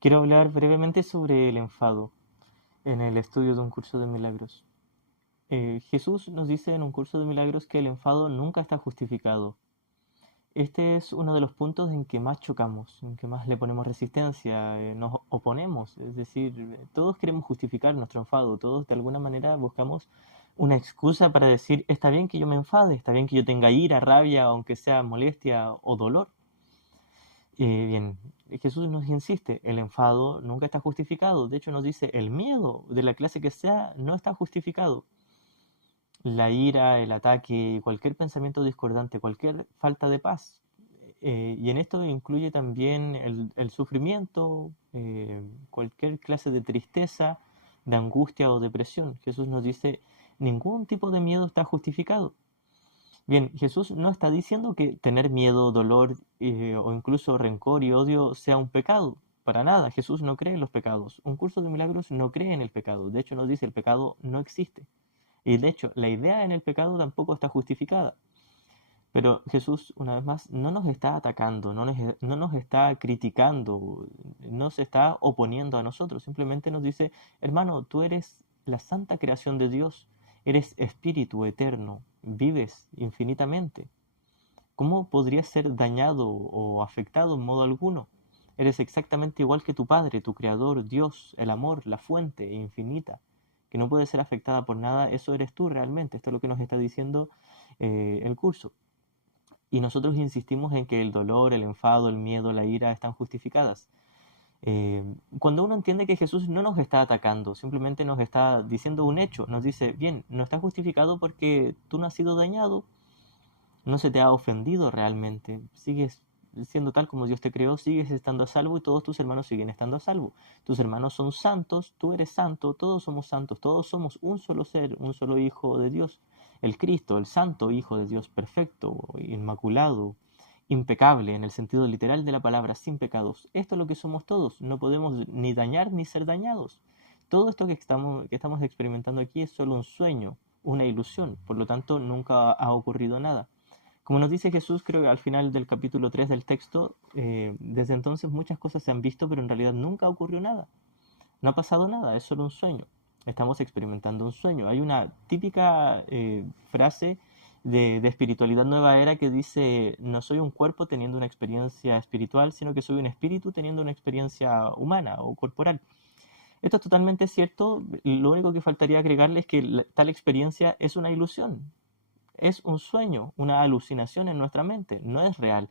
Quiero hablar brevemente sobre el enfado en el estudio de un curso de milagros. Jesús nos dice en un curso de milagros que el enfado nunca está justificado. Este es uno de los puntos en que más chocamos, en que más le ponemos resistencia, nos oponemos. Es decir, todos queremos justificar nuestro enfado, todos de alguna manera buscamos una excusa para decir, está bien que yo me enfade, está bien que yo tenga ira, rabia, aunque sea molestia o dolor. Bien, Jesús nos insiste, el enfado nunca está justificado. De hecho, nos dice, el miedo de la clase que sea no está justificado. La ira, el ataque, cualquier pensamiento discordante, cualquier falta de paz. Y en esto incluye también el sufrimiento, cualquier clase de tristeza, de angustia o depresión. Jesús nos dice, ningún tipo de miedo está justificado. Bien, Jesús no está diciendo que tener miedo, dolor o incluso rencor y odio sea un pecado. Para nada, Jesús no cree en los pecados. Un curso de milagros no cree en el pecado. De hecho, nos dice el pecado no existe. Y de hecho, la idea en el pecado tampoco está justificada. Pero Jesús, una vez más, no nos está atacando, no nos está criticando, no se está oponiendo a nosotros. Simplemente nos dice, hermano, tú eres la santa creación de Dios, eres espíritu eterno, vives infinitamente. ¿Cómo podrías ser dañado o afectado en modo alguno? Eres exactamente igual que tu Padre, tu Creador, Dios, el amor, la fuente infinita, que no puede ser afectada por nada. Eso eres tú realmente. Esto es lo que nos está diciendo el curso. Y nosotros insistimos en que el dolor, el enfado, el miedo, la ira están justificadas. Eh, Cuando uno entiende que Jesús no nos está atacando, simplemente nos está diciendo un hecho, nos dice, bien, no está justificado porque tú no has sido dañado, no se te ha ofendido realmente, sigues siendo tal como Dios te creó, sigues estando a salvo y todos tus hermanos siguen estando a salvo. Tus hermanos son santos, tú eres santo, todos somos santos, todos somos un solo ser, un solo hijo de Dios, el Cristo, el santo hijo de Dios, perfecto, inmaculado, impecable en el sentido literal de la palabra, sin pecados. Esto es lo que somos todos, no podemos ni dañar ni ser dañados. Todo esto que estamos experimentando aquí es solo un sueño, una ilusión, por lo tanto nunca ha ocurrido nada. Como nos dice Jesús, creo que al final del capítulo 3 del texto, desde entonces muchas cosas se han visto, pero en realidad nunca ocurrió nada. No ha pasado nada, es solo un sueño. Estamos experimentando un sueño. Hay una típica frase de espiritualidad nueva era que dice, no soy un cuerpo teniendo una experiencia espiritual, sino que soy un espíritu teniendo una experiencia humana o corporal. Esto es totalmente cierto, lo único que faltaría agregarle es que tal experiencia es una ilusión, es un sueño, una alucinación en nuestra mente, no es real.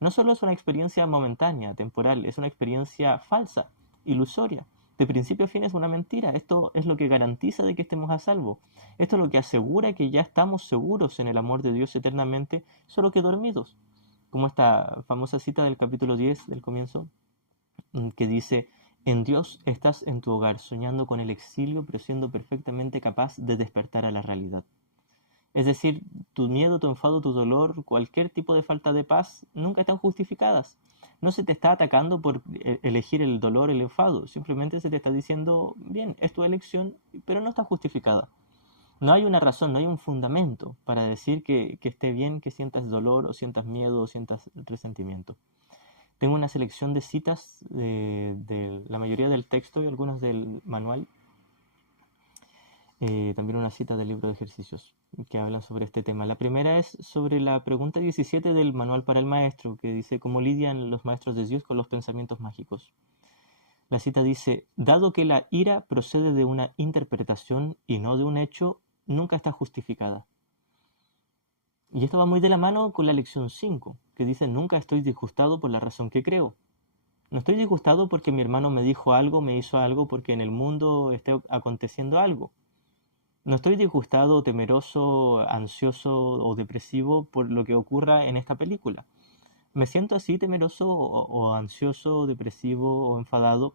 No solo es una experiencia momentánea, temporal, es una experiencia falsa, ilusoria. De principio a fin es una mentira. Esto es lo que garantiza de que estemos a salvo. Esto es lo que asegura que ya estamos seguros en el amor de Dios eternamente, solo que dormidos. Como esta famosa cita del capítulo 10 del comienzo, que dice, en Dios estás en tu hogar, soñando con el exilio, pero siendo perfectamente capaz de despertar a la realidad. Es decir, tu miedo, tu enfado, tu dolor, cualquier tipo de falta de paz, nunca están justificadas. No se te está atacando por elegir el dolor, el enfado. Simplemente se te está diciendo, bien, es tu elección, pero no está justificada. No hay una razón, no hay un fundamento para decir que esté bien que sientas dolor o sientas miedo o sientas resentimiento. Tengo una selección de citas de la mayoría del texto y algunas del manual, también una cita del libro de ejercicios que hablan sobre este tema. La primera es sobre la pregunta 17 del manual para el maestro, que dice cómo lidian los maestros de Dios con los pensamientos mágicos. La cita dice, dado que la ira procede de una interpretación y no de un hecho, nunca está justificada. Y esto va muy de la mano con la lección 5, que dice, nunca estoy disgustado por la razón que creo. No estoy disgustado porque mi hermano me dijo algo, me hizo algo, porque en el mundo esté aconteciendo algo. No estoy disgustado, temeroso, ansioso o depresivo por lo que ocurra en esta película. Me siento así temeroso o ansioso, depresivo o enfadado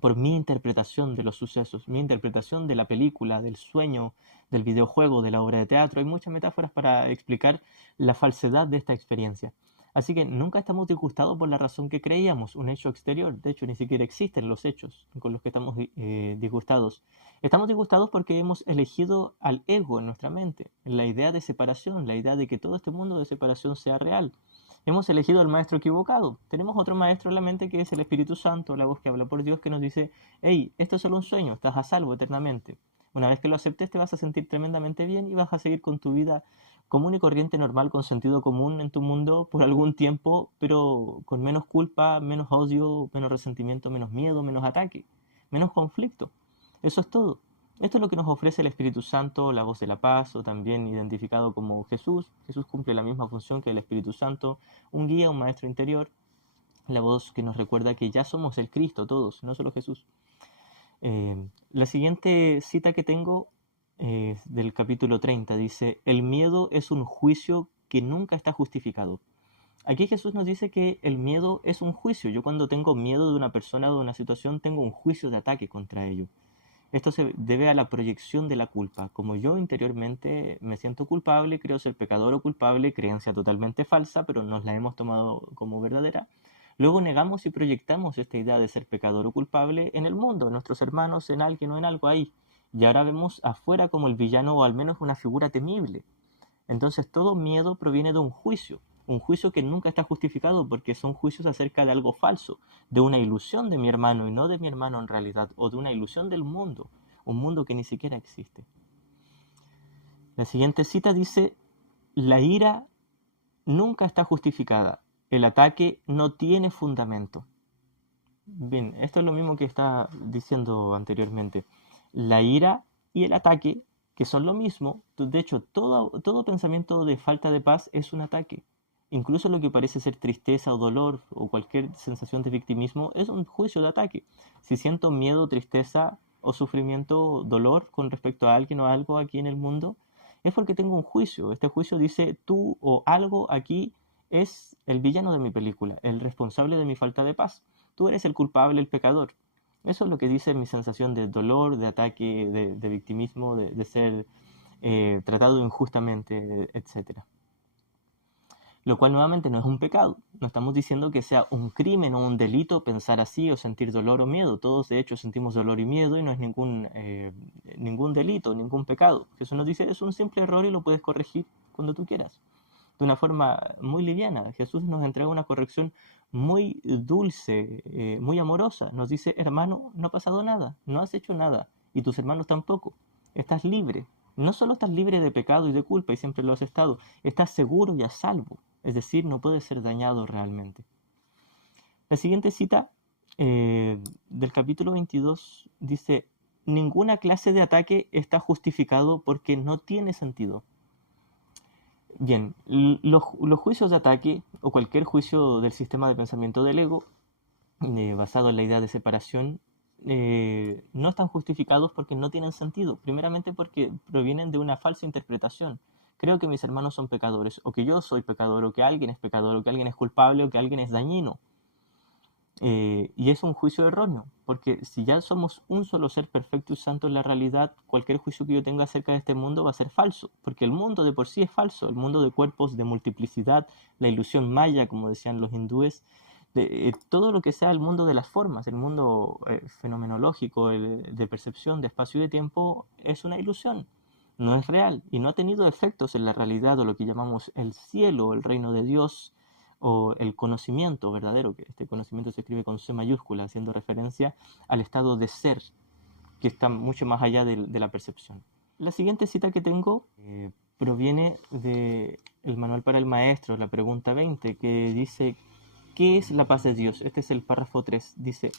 por mi interpretación de los sucesos, mi interpretación de la película, del sueño, del videojuego, de la obra de teatro. Hay muchas metáforas para explicar la falsedad de esta experiencia. Así que nunca estamos disgustados por la razón que creíamos, un hecho exterior. De hecho, ni siquiera existen los hechos con los que estamos disgustados. Estamos disgustados porque hemos elegido al ego en nuestra mente, la idea de separación, la idea de que todo este mundo de separación sea real. Hemos elegido al maestro equivocado. Tenemos otro maestro en la mente que es el Espíritu Santo, la voz que habla por Dios, que nos dice, hey, esto es solo un sueño, estás a salvo eternamente. Una vez que lo aceptes te vas a sentir tremendamente bien y vas a seguir con tu vida común y corriente, normal, con sentido común en tu mundo por algún tiempo, pero con menos culpa, menos odio, menos resentimiento, menos miedo, menos ataque, menos conflicto. Eso es todo. Esto es lo que nos ofrece el Espíritu Santo, la voz de la paz, o también identificado como Jesús. Jesús cumple la misma función que el Espíritu Santo, un guía, un maestro interior, la voz que nos recuerda que ya somos el Cristo todos, no solo Jesús. La siguiente cita que tengo es del capítulo 30, dice, el miedo es un juicio que nunca está justificado. Aquí Jesús nos dice que el miedo es un juicio. Yo cuando tengo miedo de una persona o de una situación, tengo un juicio de ataque contra ello. Esto se debe a la proyección de la culpa. Como yo interiormente me siento culpable, creo ser pecador o culpable, creencia totalmente falsa, pero nos la hemos tomado como verdadera. Luego negamos y proyectamos esta idea de ser pecador o culpable en el mundo, en nuestros hermanos, en alguien o en algo ahí. Y ahora vemos afuera como el villano o al menos una figura temible. Entonces todo miedo proviene de un juicio que nunca está justificado porque son juicios acerca de algo falso, de una ilusión de mi hermano y no de mi hermano en realidad, o de una ilusión del mundo, un mundo que ni siquiera existe. La siguiente cita dice, la ira nunca está justificada, el ataque no tiene fundamento. Bien, esto es lo mismo que está diciendo anteriormente. La ira y el ataque, que son lo mismo, de hecho, todo pensamiento de falta de paz es un ataque. Incluso lo que parece ser tristeza o dolor o cualquier sensación de victimismo es un juicio de ataque. Si siento miedo, tristeza o sufrimiento, dolor con respecto a alguien o algo aquí en el mundo, es porque tengo un juicio. Este juicio dice tú o algo aquí es el villano de mi película, el responsable de mi falta de paz. Tú eres el culpable, el pecador. Eso es lo que dice mi sensación de dolor, de ataque, de victimismo, de ser tratado injustamente, etc. Lo cual nuevamente no es un pecado. No estamos diciendo que sea un crimen o un delito pensar así o sentir dolor o miedo. Todos de hecho sentimos dolor y miedo y no es ningún delito, ningún pecado. Jesús nos dice es un simple error y lo puedes corregir cuando tú quieras. De una forma muy liviana. Jesús nos entrega una corrección muy dulce, muy amorosa. Nos dice, hermano, no ha pasado nada, no has hecho nada, y tus hermanos tampoco. Estás libre. No solo estás libre de pecado y de culpa, y siempre lo has estado, estás seguro y a salvo. Es decir, no puedes ser dañado realmente. La siguiente cita del capítulo 22 dice, ninguna clase de ataque está justificado porque no tiene sentido. Bien, los juicios de ataque o cualquier juicio del sistema de pensamiento del ego, basado en la idea de separación, no están justificados porque no tienen sentido. Primeramente porque provienen de una falsa interpretación. Creo que mis hermanos son pecadores, o que yo soy pecador, o que alguien es pecador, o que alguien es culpable, o que alguien es dañino. Y es un juicio erróneo, porque si ya somos un solo ser perfecto y santo en la realidad, cualquier juicio que yo tenga acerca de este mundo va a ser falso, porque el mundo de por sí es falso, el mundo de cuerpos, de multiplicidad, la ilusión maya, como decían los hindúes, todo lo que sea el mundo de las formas, el mundo fenomenológico, de percepción, de espacio y de tiempo, es una ilusión, no es real y no ha tenido efectos en la realidad o lo que llamamos el cielo, el reino de Dios, o el conocimiento verdadero, que este conocimiento se escribe con C mayúscula, haciendo referencia al estado de ser, que está mucho más allá de la percepción. La siguiente cita que tengo proviene del Manual para el Maestro, la pregunta 20, que dice, ¿qué es la paz de Dios? Este es el párrafo 3, dice,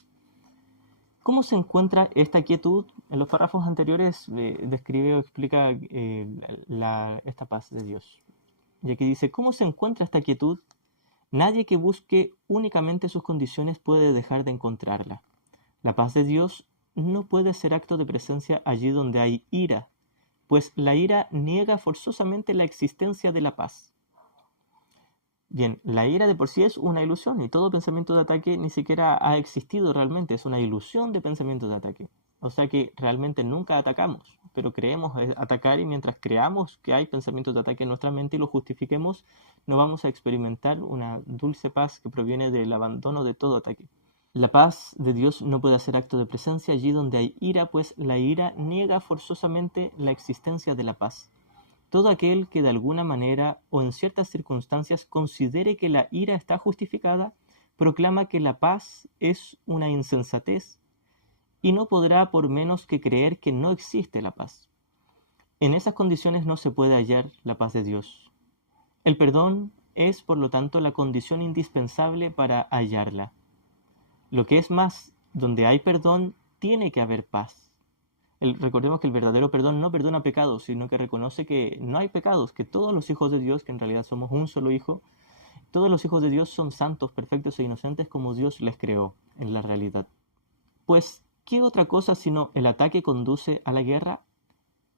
¿cómo se encuentra esta quietud? En los párrafos anteriores describe o explica esta paz de Dios. Y aquí dice, ¿cómo se encuentra esta quietud? Nadie que busque únicamente sus condiciones puede dejar de encontrarla. La paz de Dios no puede ser acto de presencia allí donde hay ira, pues la ira niega forzosamente la existencia de la paz. Bien, la ira de por sí es una ilusión y todo pensamiento de ataque ni siquiera ha existido realmente, es una ilusión de pensamiento de ataque. O sea que realmente nunca atacamos, pero creemos atacar y mientras creamos que hay pensamientos de ataque en nuestra mente y lo justifiquemos, no vamos a experimentar una dulce paz que proviene del abandono de todo ataque. La paz de Dios no puede hacer acto de presencia allí donde hay ira, pues la ira niega forzosamente la existencia de la paz. Todo aquel que de alguna manera o en ciertas circunstancias considere que la ira está justificada, proclama que la paz es una insensatez y no podrá por menos que creer que no existe la paz. En esas condiciones no se puede hallar la paz de Dios. El perdón es, por lo tanto, la condición indispensable para hallarla. Lo que es más, donde hay perdón, tiene que haber paz. Recordemos que el verdadero perdón no perdona pecados, sino que reconoce que no hay pecados, que todos los hijos de Dios, que en realidad somos un solo hijo, todos los hijos de Dios son santos, perfectos e inocentes como Dios les creó en la realidad. Pues, ¿qué otra cosa sino el ataque conduce a la guerra?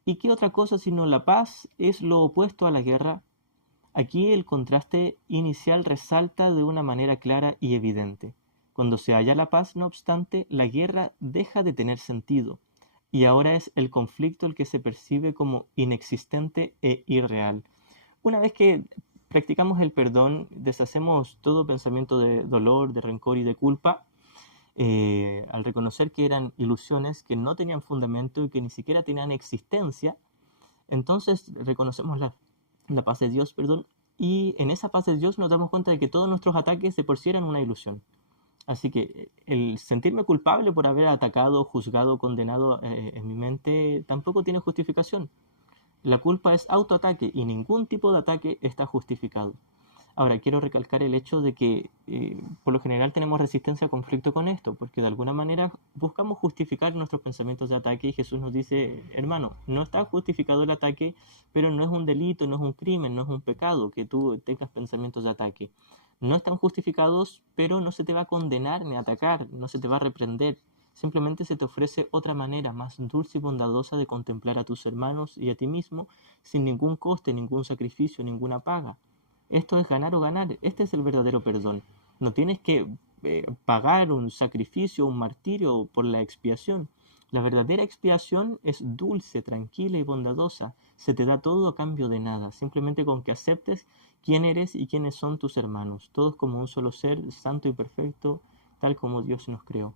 ¿Y qué otra cosa sino la paz es lo opuesto a la guerra? Aquí el contraste inicial resalta de una manera clara y evidente. Cuando se halla la paz, no obstante, la guerra deja de tener sentido, y ahora es el conflicto el que se percibe como inexistente e irreal. Una vez que practicamos el perdón, deshacemos todo pensamiento de dolor, de rencor y de culpa, al reconocer que eran ilusiones que no tenían fundamento y que ni siquiera tenían existencia. Entonces reconocemos la paz de Dios, perdón, y en esa paz de Dios nos damos cuenta de que todos nuestros ataques de por sí eran una ilusión. Así que el sentirme culpable por haber atacado, juzgado, condenado en mi mente tampoco tiene justificación. La culpa es autoataque y ningún tipo de ataque está justificado. Ahora, quiero recalcar el hecho de que por lo general tenemos resistencia a conflicto con esto, porque de alguna manera buscamos justificar nuestros pensamientos de ataque y Jesús nos dice, hermano, no está justificado el ataque, pero no es un delito, no es un crimen, no es un pecado que tú tengas pensamientos de ataque. No están justificados, pero no se te va a condenar ni a atacar, no se te va a reprender. Simplemente se te ofrece otra manera más dulce y bondadosa de contemplar a tus hermanos y a ti mismo sin ningún coste, ningún sacrificio, ninguna paga. Esto es ganar o ganar. Este es el verdadero perdón. No tienes que pagar un sacrificio, un martirio por la expiación. La verdadera expiación es dulce, tranquila y bondadosa. Se te da todo a cambio de nada, simplemente con que aceptes quién eres y quiénes son tus hermanos, todos como un solo ser, santo y perfecto, tal como Dios nos creó.